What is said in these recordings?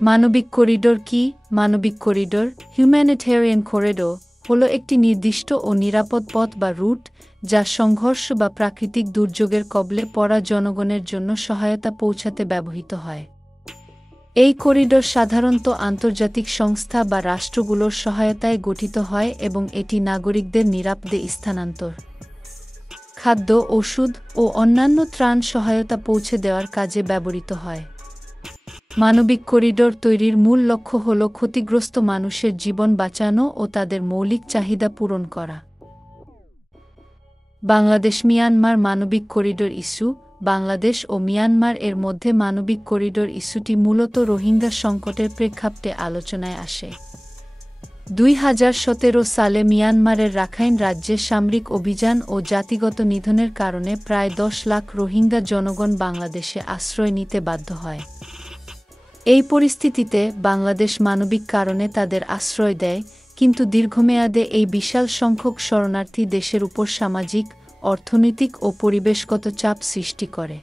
মানবিক করিডোর কি? মানবিক করিডোর, হিউম্যানিটেরিয়ান করিডোর, হল একটি নির্দিষ্ট ও নিরাপদ পথ বা রুট যা সংঘর্ষ বা প্রাকৃতিক দুর্যোগের কবলে পড়া জনগণের জন্য সহায়তা পৌঁছাতে ব্যবহৃত হয়। এই করিডোর সাধারণত আন্তর্জাতিক সংস্থা বা রাষ্ট্রগুলোর সহায়তায় গঠিত হয় এবং এটি নাগরিকদের নিরাপদে স্থানান্তর, খাদ্য, ওষুধ ও অন্যান্য ত্রাণ সহায়তা পৌঁছে দেওয়ার কাজে ব্যবহৃত হয়। মানবিক করিডোর তৈরির মূল লক্ষ্য হল ক্ষতিগ্রস্ত মানুষের জীবন বাঁচানো ও তাদের মৌলিক চাহিদা পূরণ করা। বাংলাদেশ মিয়ানমার মানবিক করিডোর ইস্যু। বাংলাদেশ ও মিয়ানমার এর মধ্যে মানবিক করিডোর ইস্যুটি মূলত রোহিঙ্গা সংকটের প্রেক্ষাপটে আলোচনায় আসে। 2017 সালে মিয়ানমারের রাখাইন রাজ্যে সামরিক অভিযান ও জাতিগত নিধনের কারণে প্রায় 10 লাখ রোহিঙ্গা জনগণ বাংলাদেশে আশ্রয় নিতে বাধ্য হয়। এই পরিস্থিতিতে বাংলাদেশ মানবিক কারণে তাদের আশ্রয় দেয়, কিন্তু দীর্ঘমেয়াদে এই বিশাল সংখ্যক শরণার্থী দেশের উপর সামাজিক, অর্থনৈতিক ও পরিবেশগত চাপ সৃষ্টি করে।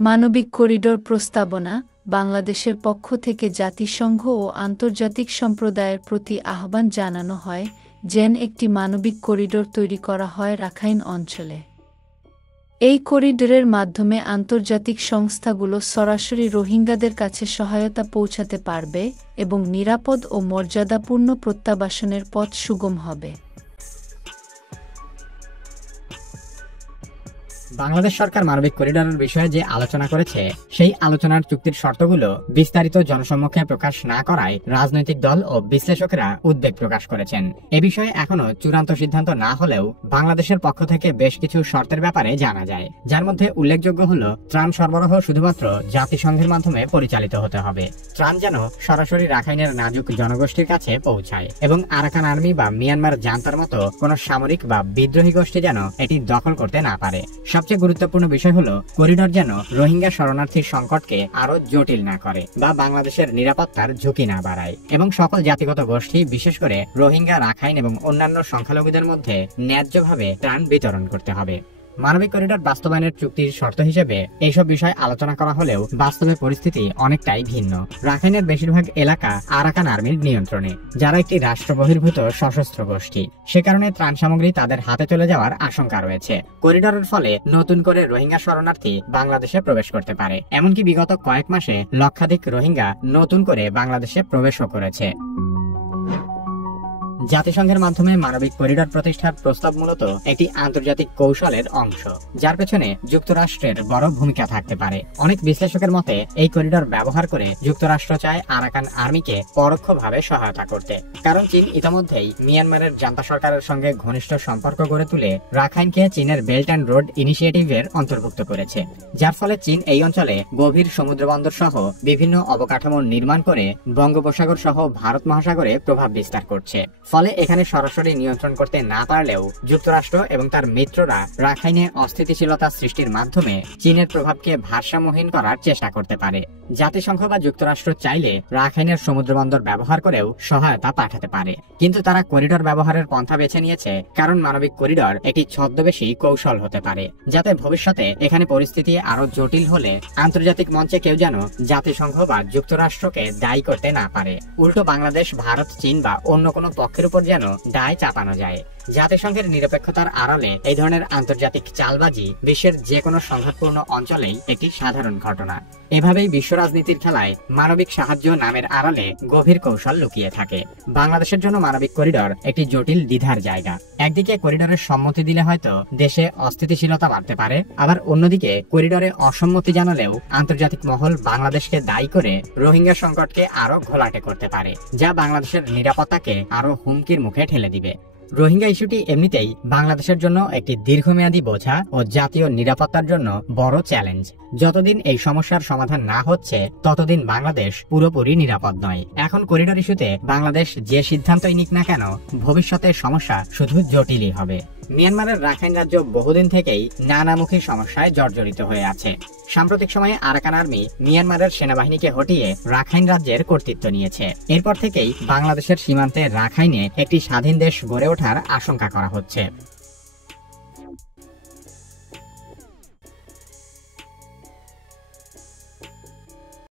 মানবিক করিডোর প্রস্তাবনা। বাংলাদেশের পক্ষ থেকে জাতিসংঘ ও আন্তর্জাতিক সম্প্রদায়ের প্রতি আহ্বান জানানো হয় যেন একটি মানবিক করিডোর তৈরি করা হয় রাখাইন অঞ্চলে। এই করিডোরের মাধ্যমে আন্তর্জাতিক সংস্থাগুলো সরাসরি রোহিঙ্গাদের কাছে সহায়তা পৌঁছাতে পারবে এবং নিরাপদ ও মর্যাদাপূর্ণ প্রত্যাবাসনের পথ সুগম হবে। বাংলাদেশ সরকার মানবিক করিডোরের বিষয়ে যে আলোচনা করেছে সেই আলোচনার চুক্তির শর্তগুলো বিস্তারিত জনসম্মুখে প্রকাশ না করায় রাজনৈতিক দল ও বিশ্লেষকেরা উদ্বেগ প্রকাশ করেছেন। এ বিষয়ে এখনো চূড়ান্ত সিদ্ধান্ত না হলেও বাংলাদেশের পক্ষ থেকে বেশ কিছু শর্তের ব্যাপারে জানা যায়, যার মধ্যে উল্লেখযোগ্য হল ত্রাণ সরবরাহ শুধুমাত্র জাতিসংঘের মাধ্যমে পরিচালিত হতে হবে, ত্রাণ যেন সরাসরি রাখাইনের নাজুক জনগোষ্ঠীর কাছে পৌঁছায় এবং আরাকান আর্মি বা মিয়ানমার জান্তার মতো কোনো সামরিক বা বিদ্রোহী গোষ্ঠী যেন এটি দখল করতে না পারে। সবচেয়ে গুরুত্বপূর্ণ বিষয় হলো করিডোর যেন রোহিঙ্গা শরণার্থীর সংকটকে আরো জটিল না করে বা বাংলাদেশের নিরাপত্তার ঝুঁকি না বাড়ায় এবং সকল জাতিগত গোষ্ঠী, বিশেষ করে রোহিঙ্গা, রাখাইন এবং অন্যান্য সংখ্যালঘুদের মধ্যে ন্যায্যভাবে ত্রাণ বিতরণ করতে হবে। মানবিক করিডোর বাস্তবায়নের চুক্তির শর্ত হিসেবে এইসব বিষয় আলোচনা করা হলেও বাস্তবে পরিস্থিতি অনেকটাই ভিন্ন। রাখাইনের বেশিরভাগ এলাকা আরাকান আর্মির নিয়ন্ত্রণে, যারা একটি রাষ্ট্র বহির্ভূত সশস্ত্র গোষ্ঠী। সে কারণে ত্রাণ সামগ্রী তাদের হাতে চলে যাওয়ার আশঙ্কা রয়েছে। করিডোরের ফলে নতুন করে রোহিঙ্গা শরণার্থী বাংলাদেশে প্রবেশ করতে পারে, এমনকি বিগত কয়েক মাসে লক্ষাধিক রোহিঙ্গা নতুন করে বাংলাদেশে প্রবেশও করেছে। জাতিসংঘের মাধ্যমে মানবিক করিডোর প্রতিষ্ঠার প্রস্তাব মূলত একটি আন্তর্জাতিক কৌশলের অংশ, যার পেছনে যুক্তরাষ্ট্রের বড় ভূমিকা থাকতে পারে। অনেক বিশ্লেষকের মতে এই করিডোর ব্যবহার করে যুক্তরাষ্ট্র চায় আরাকান আর্মিকে পরোক্ষভাবে সহায়তা করতে, কারণ চীন ইতিমধ্যেই মিয়ানমারের জান্তা সরকারের সঙ্গে ঘনিষ্ঠ সম্পর্ক গড়ে তুলে রাখাইনকে চীনের বেল্ট অ্যান্ড রোড ইনিশিয়েটিভের অন্তর্ভুক্ত করেছে, যার ফলে চীন এই অঞ্চলে গভীর সমুদ্রবন্দর সহ বিভিন্ন অবকাঠামো নির্মাণ করে বঙ্গোপসাগর সহ ভারত মহাসাগরে প্রভাব বিস্তার করছে। ফলে এখানে সরাসরি নিয়ন্ত্রণ করতে না পারলেও যুক্তরাষ্ট্র এবং তার মিত্ররা রাখাইনে অস্থিতিশীলতা সৃষ্টির মাধ্যমে চীনের প্রভাবকে ভারসাম্যহীন করার চেষ্টা করতে পারে। জাতিসংঘ বা যুক্তরাষ্ট্র চাইলে রাখাইনের সমুদ্রবন্দর ব্যবহার করেও সহায়তা পাঠাতে পারে, কিন্তু তারা করিডোর ব্যবহারের পন্থা বেছে নিয়েছে কারণ মানবিক করিডোর একটি ছদ্মবেশী কৌশল হতে পারে, যাতে ভবিষ্যতে এখানে পরিস্থিতি আরো জটিল হলে আন্তর্জাতিক মঞ্চে কেউ যেন জাতিসংঘ বা যুক্তরাষ্ট্রকে দায়ী করতে না পারে। উল্টো বাংলাদেশ, ভারত, চীন বা অন্য কোনো পক্ষের উপর যেন দায় চাপানো যায়। জাতিসংঘের নিরপেক্ষতার আড়ালে এই ধরনের আন্তর্জাতিক চালবাজি বিশ্বের যে কোনো সংঘাতপূর্ণ অঞ্চলেই একটি সাধারণ ঘটনা। এভাবেই বিশ্ব রাজনীতির খেলায় মানবিক সাহায্য নামের আড়ালে গভীর কৌশল লুকিয়ে থাকে। বাংলাদেশের জন্য মানবিক করিডোর একটি জটিল দ্বিধার জায়গা। একদিকে করিডোরের সম্মতি দিলে হয়তো দেশে অস্থিতিশীলতা বাড়তে পারে, আবার অন্যদিকে করিডোরে অসম্মতি জানালেও আন্তর্জাতিক মহল বাংলাদেশকে দায়ী করে রোহিঙ্গা সংকটকে আরো ঘোলাটে করতে পারে, যা বাংলাদেশের নিরাপত্তাকে আরো হুমকির মুখে ঠেলে দিবে। রোহিঙ্গা ইস্যুটি এমনিতেই বাংলাদেশের জন্য একটি দীর্ঘমেয়াদী বোঝা ও জাতীয় নিরাপত্তার জন্য বড় চ্যালেঞ্জ। যতদিন এই সমস্যার সমাধান না হচ্ছে ততদিন বাংলাদেশ পুরোপুরি নিরাপদ নয়। এখন করিডোর ইস্যুতে বাংলাদেশ যে সিদ্ধান্তই নিক না কেন, ভবিষ্যতে সমস্যা শুধু জটিলই হবে। মিয়ানমারের রাখাইন রাজ্য বহুদিন থেকেই নানামুখী সমস্যায় জর্জরিত হয়ে আছে। সাম্প্রতিক সময়ে আরাকান আর্মি মিয়ানমারের সেনাবাহিনীকে হটিয়ে রাখাইন রাজ্যের কর্তৃত্ব নিয়েছে। এরপর থেকেই বাংলাদেশের সীমান্তে রাখাইনে একটি স্বাধীন দেশ গড়ে ওঠার আশঙ্কা করা হচ্ছে।